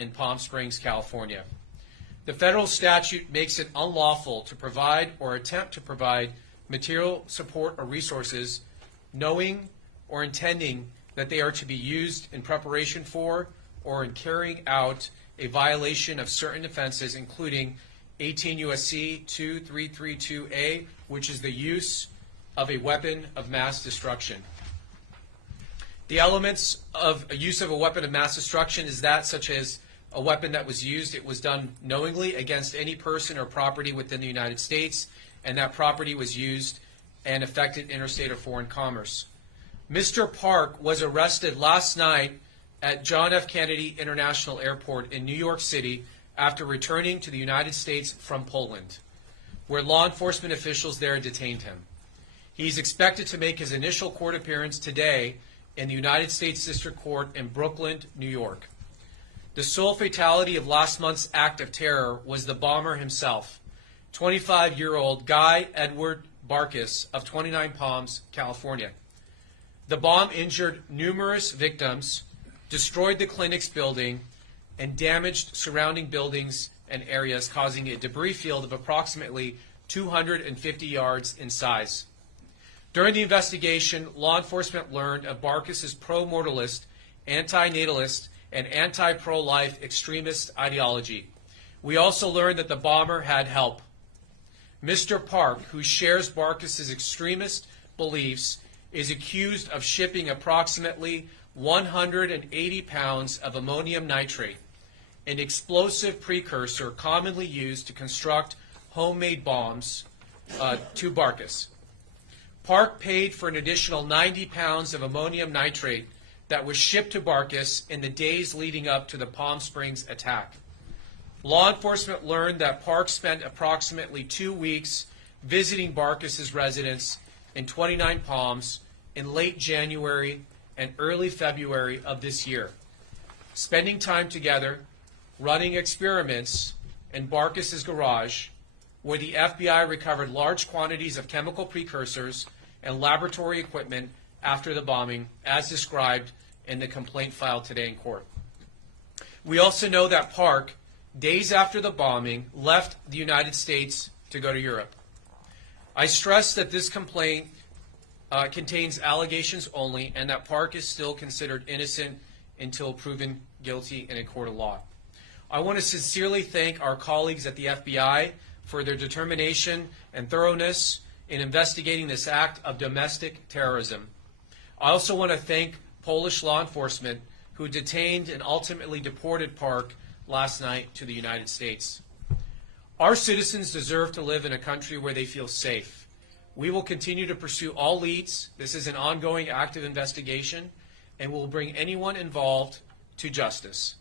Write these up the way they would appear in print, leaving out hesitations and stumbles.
in Palm Springs, California. The federal statute makes it unlawful to provide or attempt to provide material support or resources knowing or intending that they are to be used in preparation for or in carrying out a violation of certain offenses, including 18 U.S.C. 2332A, which is the use of a weapon of mass destruction. The elements of a use of a weapon of mass destruction is that such as a weapon that was used, it was done knowingly against any person or property within the United States, and that property was used and affected interstate or foreign commerce. Mr. Park was arrested last night at John F. Kennedy International Airport in New York City after returning to the United States from Poland, where law enforcement officials there detained him. He's expected to make his initial court appearance today in the United States District Court in Brooklyn, New York. The sole fatality of last month's act of terror was the bomber himself, 25-year-old Guy Edward Barkis of 29 Palms, California. The bomb injured numerous victims, destroyed the clinic's building, and damaged surrounding buildings and areas, causing a debris field of approximately 250 yards in size. During the investigation, law enforcement learned of Barkis's pro-mortalist, anti-natalist, and anti-pro-life extremist ideology. We also learned that the bomber had help. Mr. Park, who shares Barkis's extremist beliefs, is accused of shipping approximately 180 pounds of ammonium nitrate, an explosive precursor commonly used to construct homemade bombs, to Barkis. Park paid for an additional 90 pounds of ammonium nitrate that was shipped to Barkis in the days leading up to the Palm Springs attack. Law enforcement learned that Park spent approximately 2 weeks visiting Barkis's residence in 29 Palms in late January and early February of this year, spending time together, running experiments in Barkis's garage, where the FBI recovered large quantities of chemical precursors and laboratory equipment after the bombing, as described in the complaint filed today in court. We also know that Park, days after the bombing, left the United States to go to Europe. I stress that this complaint contains allegations only, and that Park is still considered innocent until proven guilty in a court of law. I want to sincerely thank our colleagues at the FBI for their determination and thoroughness in investigating this act of domestic terrorism. I also want to thank Polish law enforcement who detained and ultimately deported Park last night to the United States. Our citizens deserve to live in a country where they feel safe. We will continue to pursue all leads. This is an ongoing active investigation, and will bring anyone involved to justice.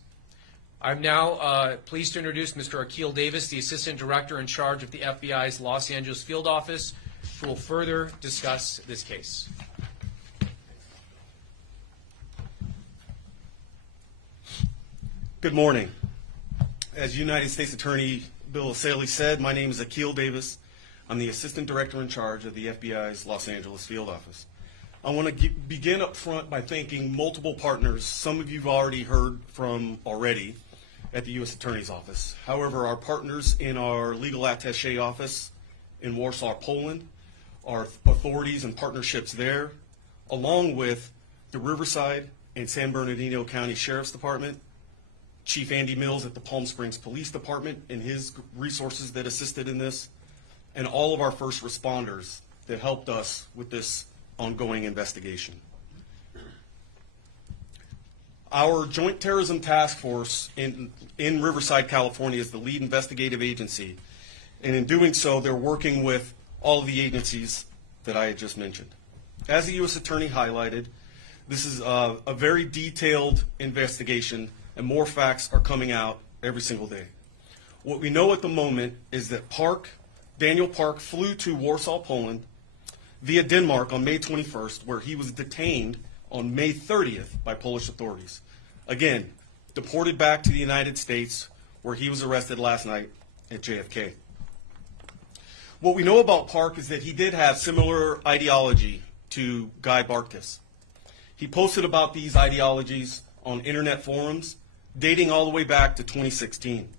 I'm now pleased to introduce Mr. Akil Davis, the Assistant Director in charge of the FBI's Los Angeles Field Office, who will further discuss this case. Good morning. As United States Attorney Bill Saley said, my name is Akil Davis. I'm the Assistant Director in charge of the FBI's Los Angeles Field Office. I want to begin up front by thanking multiple partners. Some of you've already heard from already at the U.S. Attorney's Office. However, our partners in our legal attaché office in Warsaw, Poland, our authorities and partnerships there, along with the Riverside and San Bernardino County Sheriff's Department, Chief Andy Mills at the Palm Springs Police Department and his resources that assisted in this, and all of our first responders that helped us with this ongoing investigation. Our Joint Terrorism Task Force in Riverside, California is the lead investigative agency, and in doing so, they're working with all of the agencies that I had just mentioned. As the U.S. Attorney highlighted, this is a very detailed investigation, and more facts are coming out every single day. What we know at the moment is that Daniel Park flew to Warsaw, Poland, via Denmark on May 21st, where he was detained on May 30th by Polish authorities. Again, deported back to the United States, where he was arrested last night at JFK. What we know about Park is that he did have similar ideology to Guy Barkis. He posted about these ideologies on internet forums, dating all the way back to 2016.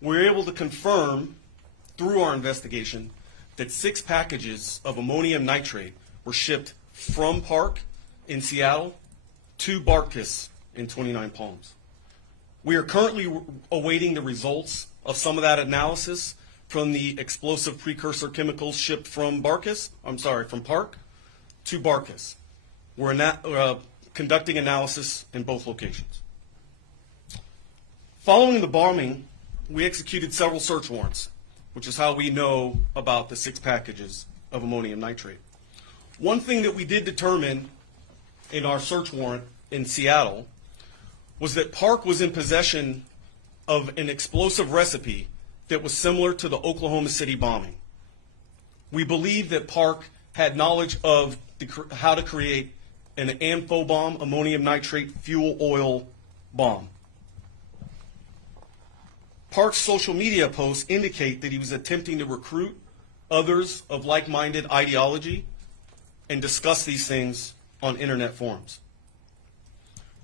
We were able to confirm through our investigation that 6 packages of ammonium nitrate were shipped from Park in Seattle to Barkus in 29 Palms. We are currently awaiting the results of some of that analysis from the explosive precursor chemicals shipped from Park to Barkus. We're conducting analysis in both locations. Following the bombing, we executed several search warrants, which is how we know about the 6 packages of ammonium nitrate. One thing that we did determine in our search warrant in Seattle was that Park was in possession of an explosive recipe that was similar to the Oklahoma City bombing. We believe that Park had knowledge of how to create an amphibomb, ammonium nitrate fuel oil bomb. Park's social media posts indicate that he was attempting to recruit others of like-minded ideology and discuss these things on internet forums.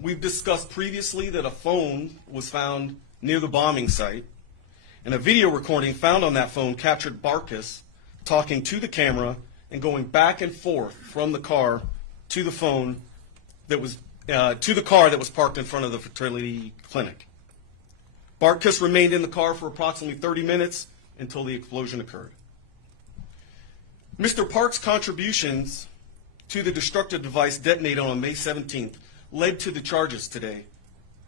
We've discussed previously that a phone was found near the bombing site, and a video recording found on that phone captured Barkus talking to the camera and going back and forth from the car to the phone that was to the car that was parked in front of the fertility clinic. Barkus remained in the car for approximately 30 minutes until the explosion occurred. Mr. Park's contributions to the destructive device detonated on May 17th led to the charges today,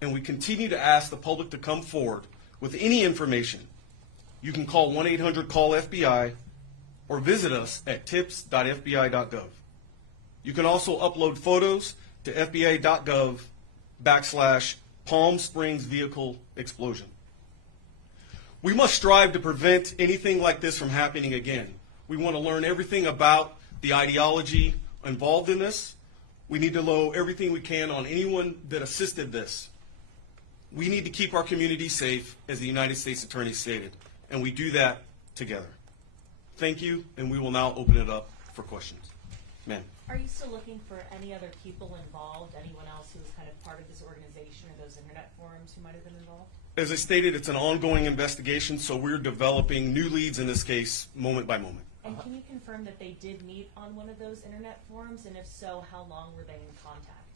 and we continue to ask the public to come forward with any information. You can call 1-800-CALL-FBI or visit us at tips.fbi.gov. You can also upload photos to fbi.gov/Palm Springs vehicle explosion. We must strive to prevent anything like this from happening again. We want to learn everything about the ideology involved in this. We need to know everything we can on anyone that assisted this. We need to keep our community safe, as the United States Attorney stated, and we do that together. Thank you, and we will now open it up for questions. Ma'am. Are you still looking for any other people involved, anyone else who was kind of part of this organization or those internet forums who might have been involved? As I stated, it's an ongoing investigation, so we're developing new leads in this case moment by moment. And can you confirm that they did meet on one of those internet forums, and if so, how long were they in contact?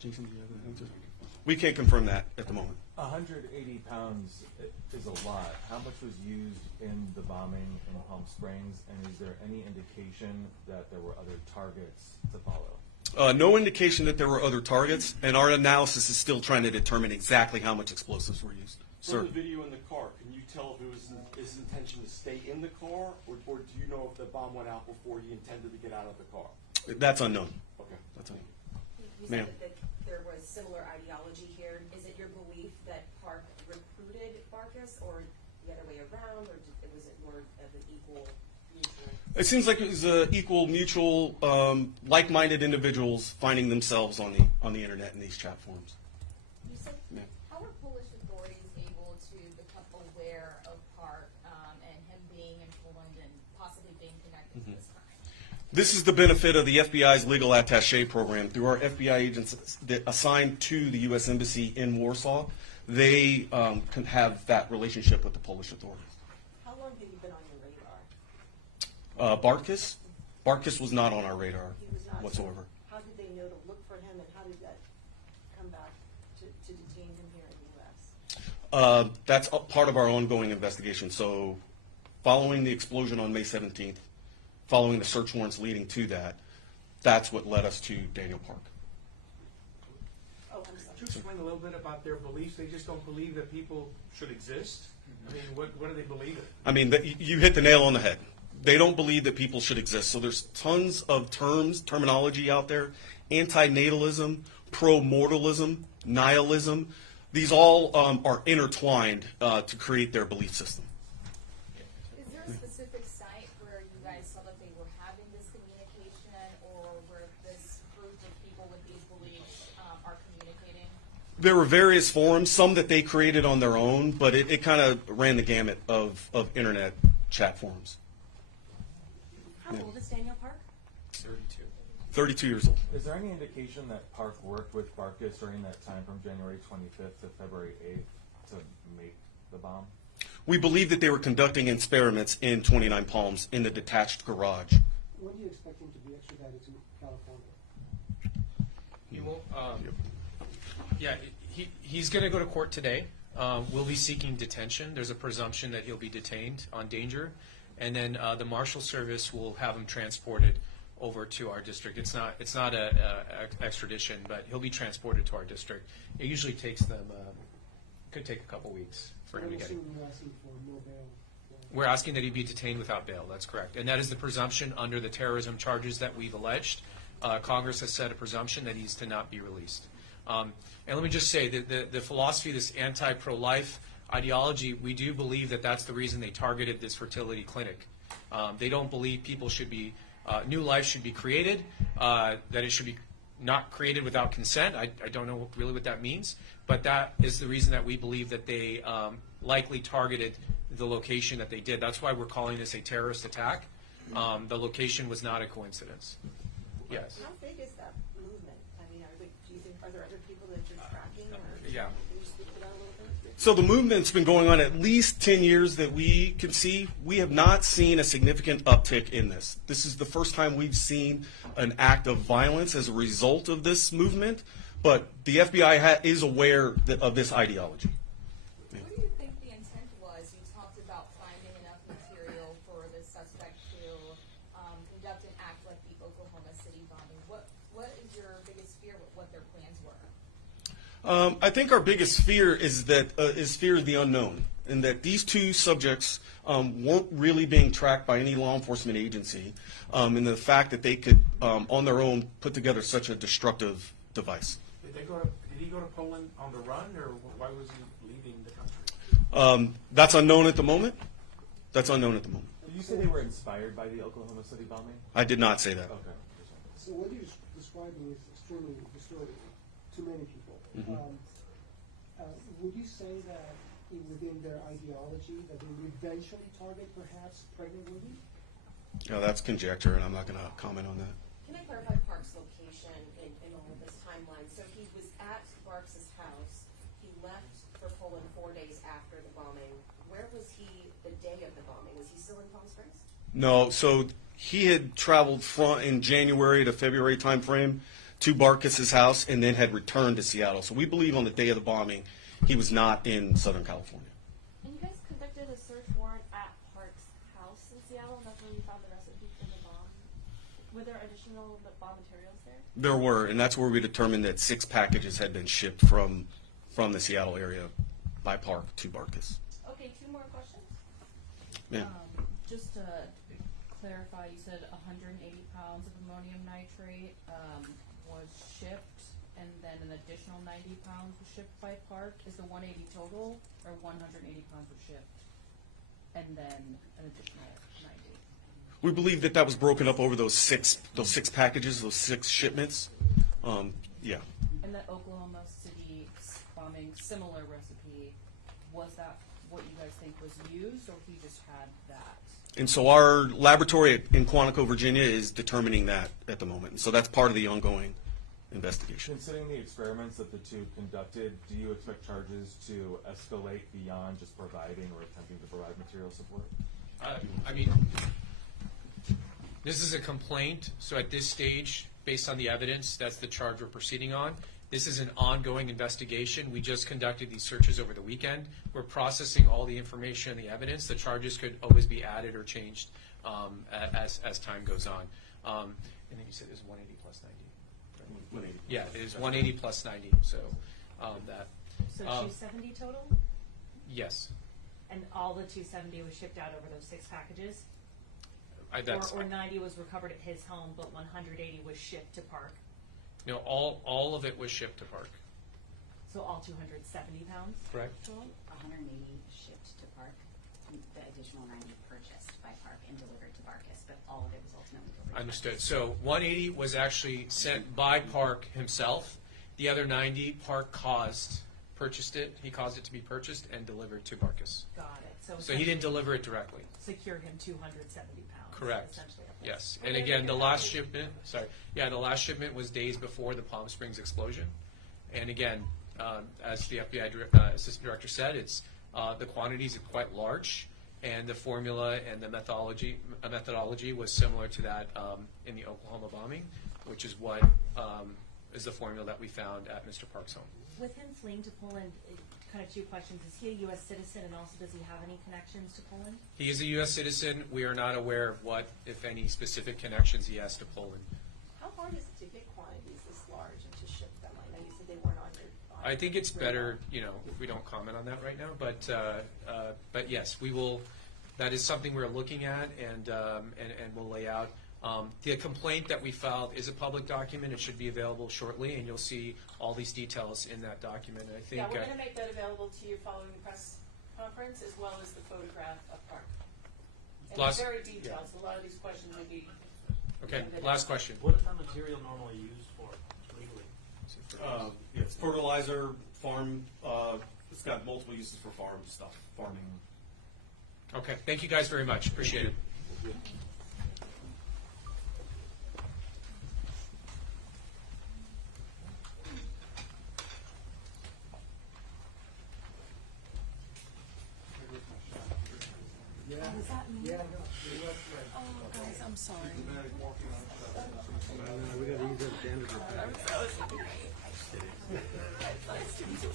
Jason, do you have an answer? We can't confirm that at the moment. 180 pounds is a lot. How much was used in the bombing in Palm Springs, and is there any indication that there were other targets to follow? No indication that there were other targets, and our analysis is still trying to determine exactly how much explosives were used. Sir. From the video in the car, can you tell if it was his intention to stay in the car, or do you know if the bomb went out before he intended to get out of the car? That's unknown. Okay. That's unknown. You Ma'am. said that there was similar ideology here. Is it your belief that Park recruited Barkus, or the other way around, or was it more of an equal mutual? It seems like it was equal, mutual, like-minded individuals finding themselves on the internet in these chat forums. You said, Ma'am. how are Polish authorities able to become aware of Park and him being in Poland and possibly being connected to this crime? This is the benefit of the FBI's legal attaché program. Through our FBI agents that assigned to the U.S. Embassy in Warsaw, they can have that relationship with the Polish authorities. How long have you been on your radar? Barkus? Barkus was not on our radar He was not. whatsoever. How did they know to look for him, and how did that come back to detain him here in the U.S.? That's part of our ongoing investigation. So following the explosion on May 17th, following the search warrants leading to that, that's what led us to Daniel Park. Oh, I'm sorry. Could you explain a little bit about their beliefs? They just don't believe that people should exist? I mean, what do they believe in? I mean, you hit the nail on the head. They don't believe that people should exist. So there's tons of terminology out there: antinatalism, pro-mortalism, nihilism. These all are intertwined to create their belief system. Is there a specific site where you guys saw that they were having this communication, or where this group of people with these beliefs are communicating? There were various forums, some that they created on their own, but it kind of ran the gamut of internet chat forums. How old is Daniel Park? 32. 32 years old. Is there any indication that Park worked with Barkus during that time from January 25th to February 8th to make the bomb? We believe that they were conducting experiments in 29 Palms in the detached garage. When do you expect him to be extradited to California? He will, yeah, he's going to go to court today. We'll be seeking detention. There's a presumption that he'll be detained on danger. And then the Marshal Service will have him transported over to our district. It's not a extradition, but he'll be transported to our district. It usually takes them, could take a couple weeks for him to get. You're asking for no bail. We're asking that he be detained without bail. That's correct. And that is the presumption under the terrorism charges that we've alleged. Congress has set a presumption that he's to not be released. And let me just say that the philosophy, this anti-pro-life ideology, we do believe that that's the reason they targeted this fertility clinic. They don't believe people should be, new life should be created, that it should be not created without consent. I don't know really what that means, but that is the reason that we believe that they likely targeted the location that they did. That's why we're calling this a terrorist attack. The location was not a coincidence. Yes. How big is that movement? I mean, are there other people that you're tracking? Or Yeah. Can you speak to that a little bit? So the movement's been going on at least 10 years that we can see. We have not seen a significant uptick in this. This is the first time we've seen an act of violence as a result of this movement, but the FBI is aware of this ideology. What do you think the intent was? You talked about finding enough material for the suspect to conduct an act like the Oklahoma City bombing. What is your biggest fear? What their plans were? I think our biggest fear is fear of the unknown, and that these two subjects weren't really being tracked by any law enforcement agency, and the fact that they could, on their own, put together such a destructive device. Did he go to Poland on the run, or why was he leaving the country? That's unknown at the moment. That's unknown at the moment. Did you say they were inspired by the Oklahoma City bombing? I did not say that. Okay. So what you're describing is extremely disturbing to many people. Would you say that within their ideology that they would eventually target perhaps pregnant women? That's conjecture, and I'm not going to comment on that. Can I clarify Park's location in all of this timeline? So he was at Barks' house. He left for Poland 4 days after the bombing. Where was he the day of the bombing? Was he still in Palm Springs? No, so he had traveled in January to February timeframe to Barkis's house and then had returned to Seattle. So we believe on the day of the bombing, he was not in Southern California. And you guys conducted a search warrant at Park's house in Seattle, and that's where you found the recipe for the bomb. Were there additional bomb materials there? There were, and that's where we determined that 6 packages had been shipped from the Seattle area by Park to Barkis. Okay, 2 more questions. Yeah. Just to clarify, you said 180 pounds of ammonium nitrate was shipped, and then an additional 90 pounds was shipped by Park. Is the 180 total, or 180 pounds was shipped, and then an additional 90? We believe that was broken up over those six packages, those 6 shipments. Yeah. And that Oklahoma City bombing similar recipe, was that what you guys think was used, or he just had that? And so our laboratory in Quantico, Virginia is determining that at the moment. So that's part of the ongoing investigation. Considering the experiments that the two conducted, do you expect charges to escalate beyond just providing or attempting to provide material support? I mean, this is a complaint, so at this stage, based on the evidence, that's the charge we're proceeding on. This is an ongoing investigation. We just conducted these searches over the weekend. We're processing all the information and the evidence. The charges could always be added or changed as time goes on. And then you said it was 180 plus 90. 180. Yeah, it is 180 plus 90. So that. So 270 total? Yes. And all the 270 was shipped out over those 6 packages? That's, or 90 was recovered at his home, but 180 was shipped to Park? no, all of it was shipped to Park. So all 270 pounds? Correct. Total? 180 shipped to Park, and the additional 90 purchased by Park and delivered to Barkis, but all of it was ultimately delivered. Understood. So 180 was actually sent by Park himself. The other 90 Park caused purchased it, he caused it to be purchased and delivered to Barkus. Got it. So he didn't deliver it directly. Secured him 270 pounds. Correct. Essentially. Yes. And again, the last shipment, the last shipment was days before the Palm Springs explosion. And again, as the FBI assistant director said, it's the quantities are quite large, and the formula and the methodology was similar to that in the Oklahoma bombing, which is what is the formula that we found at Mr. Park's home. With him fleeing to Poland, kind of two questions. Is he a U.S. citizen, and also does he have any connections to Poland? He is a U.S. citizen. We are not aware of what, if any, specific connections he has to Poland. How hard is it to get quantities this large and to ship them? I know you said they weren't on your. I think it's better, if we don't comment on that right now. But yes, we will. That is something we're looking at, and we'll lay out. The complaint that we filed is a public document. It should be available shortly, and you'll see all these details in that document. I think. Yeah, we're going to make that available to you following the press conference, as well as the photograph of Park. And it's very detailed, so a lot of these questions may be. Okay, last question. What is that material normally used for legally? It's fertilizer, farm. It's got multiple uses for farm stuff, farming. Okay, thank you guys very much. Appreciate it. Yeah. Oh, guys, I'm sorry. We got to use that standard. Nice to meet you.